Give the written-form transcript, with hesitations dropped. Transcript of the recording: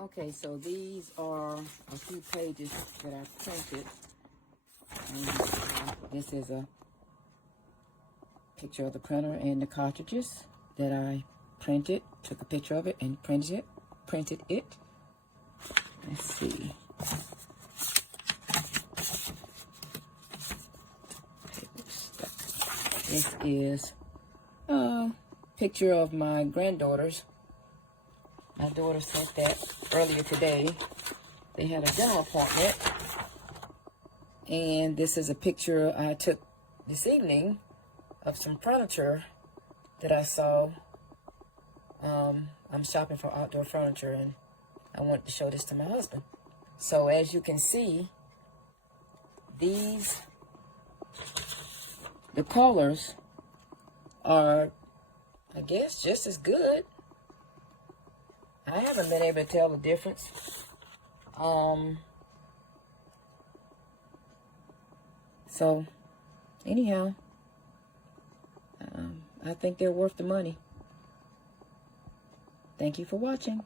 Okay, so these are a few pages that I printed. And, this is a picture of the printer and the cartridges that I printed. Took a picture of it and printed it. Let's see. This is a picture of my granddaughters. My daughter sent that earlier today. They had a dental appointment. And this is a picture I took this evening of some furniture that I saw. I'm shopping for outdoor furniture, and I wanted to show this to my husband. So as you can see, the colors are, I guess, just as good. I haven't been able to tell the difference. So, anyhow, I think they're worth the money. Thank you for watching.